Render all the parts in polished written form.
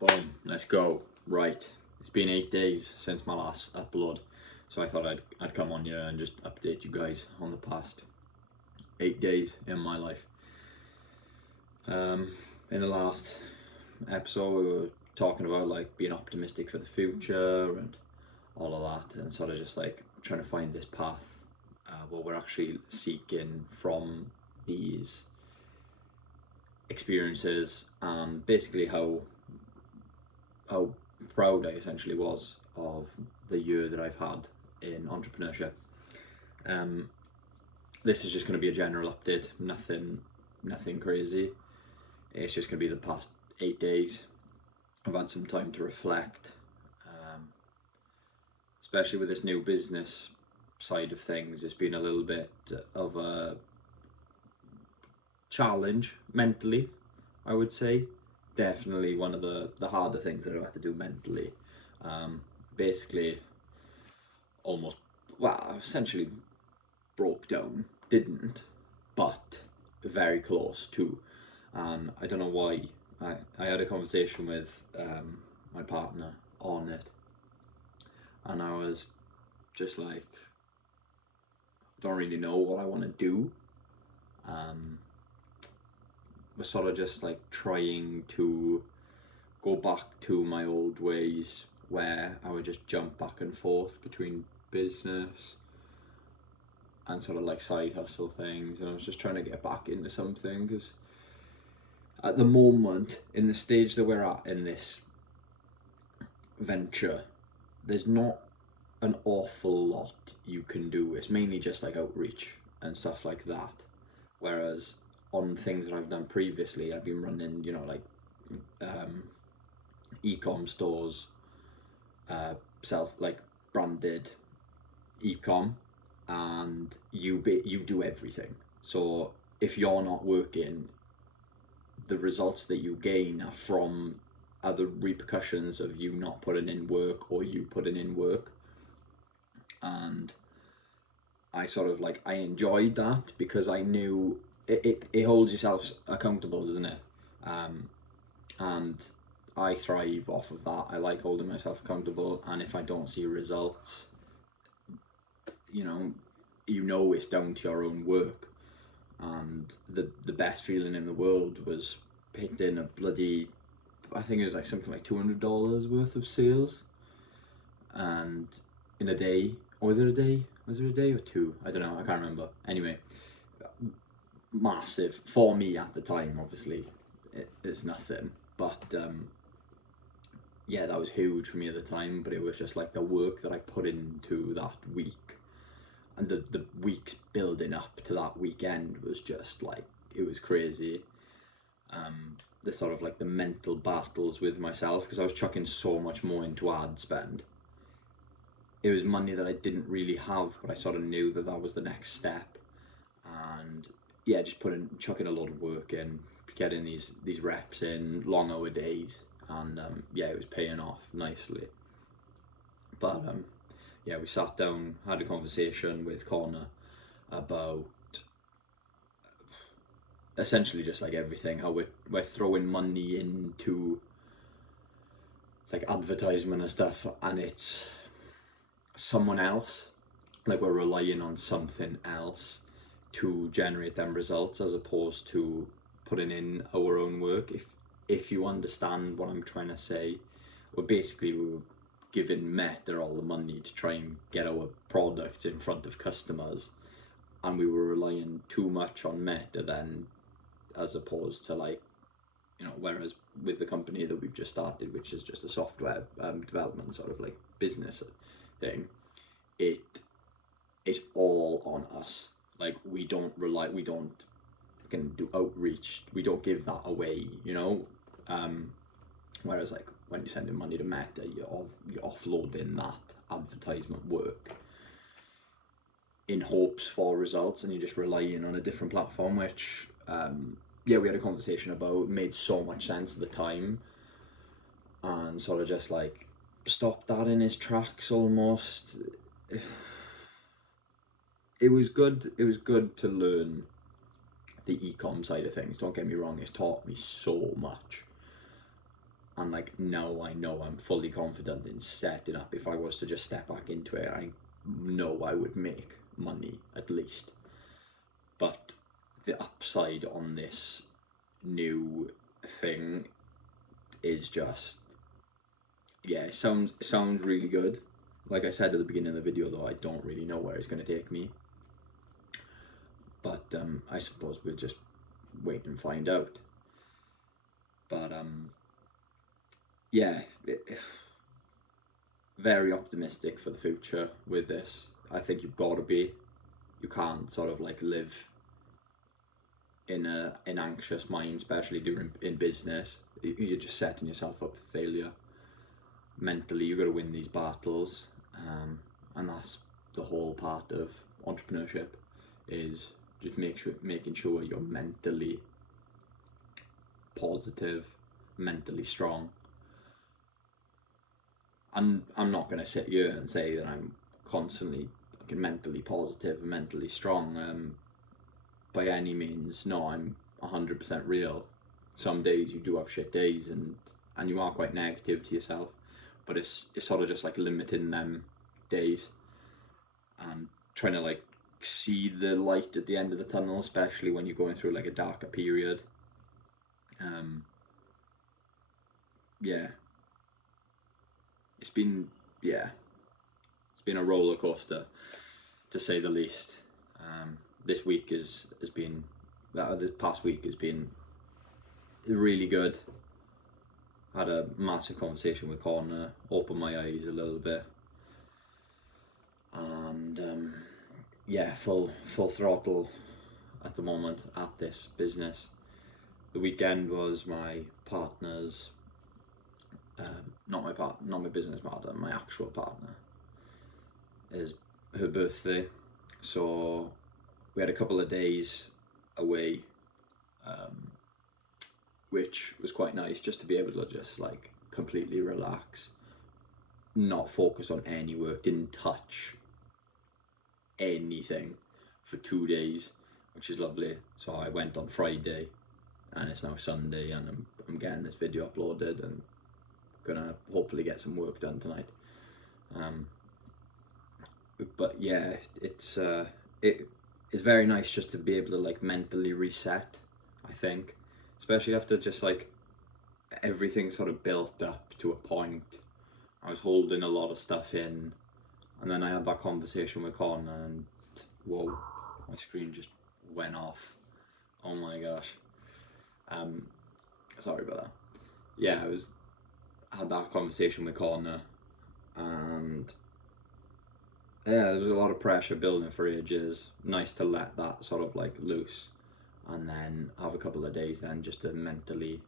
Boom, let's go. Right, it's been 8 days since my last upload, so I thought I'd come on here and just update you guys on the past 8 days in my life. In the last episode, we were talking about like being optimistic for the future and all of that, and sort of just like trying to find this path, what we're actually seeking from these experiences, and basically how proud I essentially was of the year that I've had in entrepreneurship. Um, this is just going to be a general update, nothing crazy. It's just going to be the past 8 days. I've had some time to reflect, especially with this new business side of things. It's been a little bit of a challenge mentally, I would say. Definitely one of the harder things that I've had to do mentally. Basically, almost, well, essentially broke down. Didn't, but very close to. And I don't know why. I had a conversation with my partner on it, and I was just like, don't really know what I want to do. We're sort of just like trying to go back to my old ways where I would just jump back and forth between business and sort of like side hustle things, and I was just trying to get back into something, because at the moment, in the stage that we're at in this venture, there's not an awful lot you can do. It's mainly just like outreach and stuff like that, whereas on things that I've done previously, I've been running, like e-com stores, self like branded e-com, and you do everything. So if you're not working, the results that you gain are from other repercussions of you not putting in work or you putting in work. And I sort of like, I enjoyed that because I knew it holds yourself accountable, doesn't it? And I thrive off of that. I like holding myself accountable, and if I don't see results, you know it's down to your own work. And the best feeling in the world was hitting a bloody, I think it was like something like $200 worth of sales, and in a day, or was it a day? Was it a day or two? I don't know. I can't remember. Anyway, massive for me at the time. Obviously, it's nothing, but yeah, that was huge for me at the time. But it was just like the work that I put into that week, and the weeks building up to that weekend was just like, it was crazy. The sort of like the mental battles with myself, because I was chucking so much more into ad spend. It was money that I didn't really have, but I sort of knew that that was the next step. And yeah, just chucking a lot of work in, getting these reps in, long hour days, and yeah, it was paying off nicely. But yeah, we sat down, had a conversation with Connor about essentially just like everything, how we're throwing money into like advertisement and stuff, and it's someone else, like we're relying on something else to generate them results, as opposed to putting in our own work. If you understand what I'm trying to say, we're giving Meta all the money to try and get our products in front of customers, and we were relying too much on Meta then, as opposed to like, whereas with the company that we've just started, which is just a software development sort of like business thing, it's all on us. Like, we don't can do outreach, we don't give that away, whereas like when you're sending money to Meta, you're offloading that advertisement work in hopes for results, and you're just relying on a different platform, which yeah, we had a conversation about. It made so much sense at the time, and sort of just like stopped that in its tracks almost. It was good to learn the e-com side of things, don't get me wrong. It's taught me so much, and and like now I know I'm fully confident in setting up. If I was to just step back into it, I know I would make money at least. But the upside on this new thing is just, yeah, it sounds really good. Like I said at the beginning of the video, though, I don't really know where it's going to take me. But I suppose we'll just wait and find out. But yeah, very optimistic for the future with this. I think you've got to be. You can't sort of like live in an anxious mind, especially in business. You're just setting yourself up for failure. Mentally, you've got to win these battles, and that's the whole part of entrepreneurship, is just making sure you're mentally positive, mentally strong. And I'm not going to sit here and say that I'm constantly mentally positive and mentally strong, by any means. No, I'm 100% real. Some days you do have shit days, and you are quite negative to yourself, but it's sort of just like limiting them days and trying to like see the light at the end of the tunnel, especially when you're going through like a darker period. Yeah, it's been a roller coaster, to say the least. This week has been, this past week has been really good. Had a massive conversation with Connor, opened my eyes a little bit, and yeah, full throttle at the moment at this business. The weekend was my partner's, not my business partner, my actual partner, is her birthday, so we had a couple of days away, which was quite nice, just to be able to just like completely relax, not focus on any work, didn't touch anything for 2 days, which is lovely. So I went on Friday, and it's now Sunday, and I'm getting this video uploaded and gonna hopefully get some work done tonight. But yeah, it's very nice just to be able to like mentally reset, I think, especially after just like everything sort of built up to a point. I was holding a lot of stuff in, and then I had that conversation with Con, and whoa, my screen just went off. Oh my gosh. Sorry about that. Yeah, I had that conversation with Connor, and yeah, there was a lot of pressure building for ages. Nice to let that sort of like loose, and then have a couple of days then just to mentally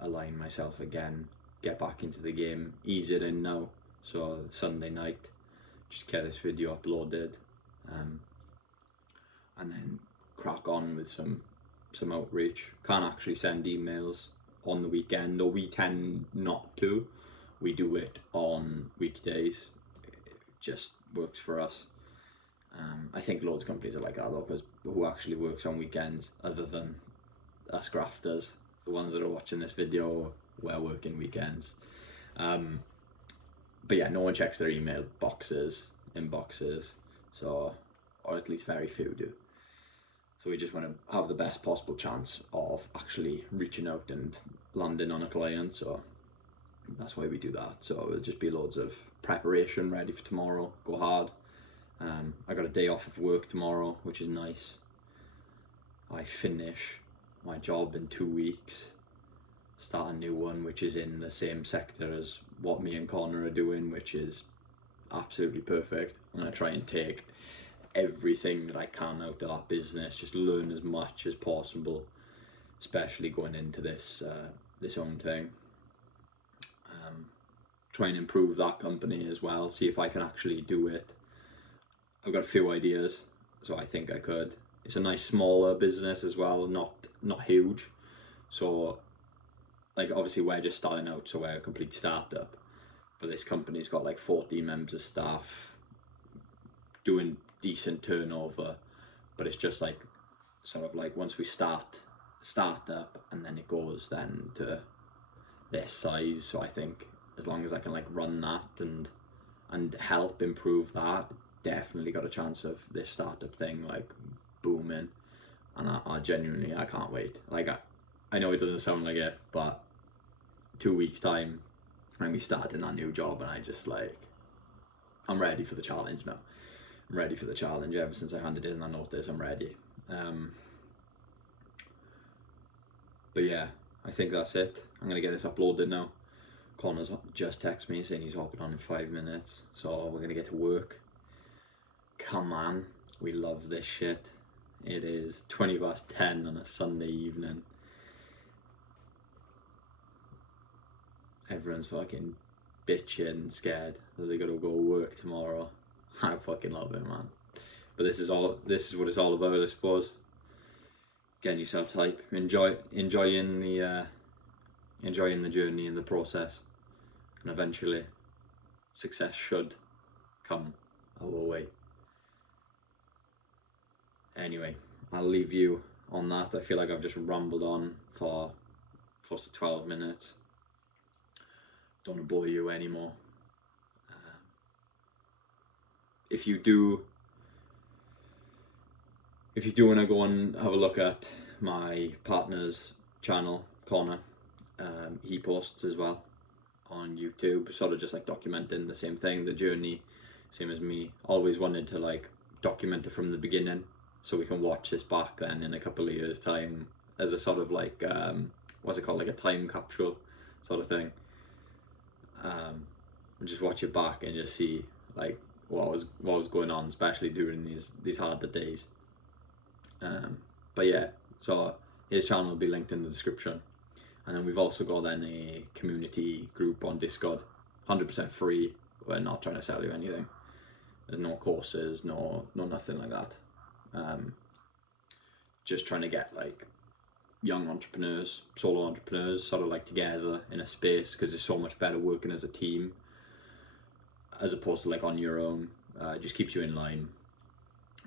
align myself again, get back into the game, ease it in now. So Sunday night, just get this video uploaded, and then crack on with some outreach. Can't actually send emails on the weekend, or we tend not to. We do it on weekdays. It just works for us. I think loads of companies are like that though, because who actually works on weekends other than us grafters? The ones that are watching this video, we're working weekends. But yeah, no one checks their email inboxes, so, or at least very few do. So we just want to have the best possible chance of actually reaching out and landing on a client, so that's why we do that. So it'll just be loads of preparation, ready for tomorrow, go hard. I got a day off of work tomorrow, which is nice. I finish my job in 2 weeks, start a new one, which is in the same sector as what me and Connor are doing, which is absolutely perfect. I'm going to try and take everything that I can out of that business, just learn as much as possible, especially going into this own thing. Try and improve that company as well, see if I can actually do it. I've got a few ideas, so I think I could. It's a nice smaller business as well, not huge. So like obviously we're just starting out, so we're a complete startup, but this company's got like 14 members of staff, doing decent turnover, but it's just like sort of like once we start up, and then it goes then to this size. So I think as long as I can like run that and help improve that, definitely got a chance of this startup thing like booming. And I genuinely, I can't wait. Like I know it doesn't sound like it, but 2 weeks time when we start in that new job, and I just like, I'm ready for the challenge now. I'm ready for the challenge. Ever since I handed in that notice, I'm ready. But yeah, I think that's it. I'm gonna get this uploaded now. Connor's just texted me saying he's hopping on in 5 minutes, so we're gonna get to work. Come on, we love this shit. It is 10 on a Sunday evening. Everyone's fucking bitching, scared that they gotta go work tomorrow. I fucking love it, man. But this is what it's all about, I suppose. Getting yourself hype, enjoying the journey and the process, and eventually success should come our way. Anyway, I'll leave you on that. I feel like I've just rambled on for close to 12 minutes. Don't want to bore you anymore. If you do want to go and have a look at my partner's channel, Connor, he posts as well on YouTube, sort of just like documenting the same thing, the journey, same as me. Always wanted to like document it from the beginning, so we can watch this back then in a couple of years' time as a sort of like what's it called, like a time capsule sort of thing. Just watch it back and just see like what was going on, especially during these harder days. But yeah, so his channel will be linked in the description, and then we've also got then a community group on Discord, 100% free. We're not trying to sell you anything. There's no courses, no nothing like that. Just trying to get like young entrepreneurs, solo entrepreneurs, sort of like together in a space, because it's so much better working as a team as opposed to like on your own. It just keeps you in line,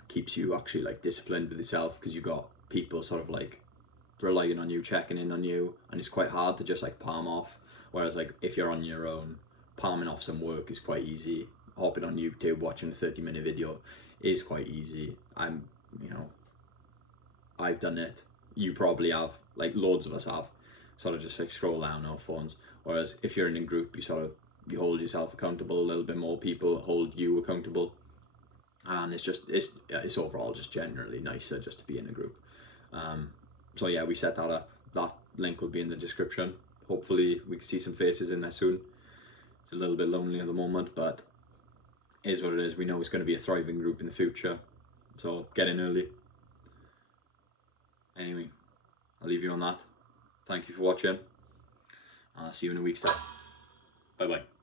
keeps you actually like disciplined with yourself, because you got people sort of like relying on you, checking in on you, and it's quite hard to just like palm off. Whereas like if you're on your own, palming off some work is quite easy. Hopping on YouTube, watching a 30-minute video is quite easy. I've done it. You probably have, like loads of us have, sort of just like scroll down our phones. Whereas if you're in a group, you hold yourself accountable a little bit more. People hold you accountable, and it's overall just generally nicer just to be in a group. So yeah, we set that up. That link will be in the description. Hopefully we can see some faces in there soon. It's a little bit lonely at the moment, but it is what it is. We know it's going to be a thriving group in the future, so get in early. Anyway, I'll leave you on that. Thank you for watching. I'll see you in a week's time. Bye bye.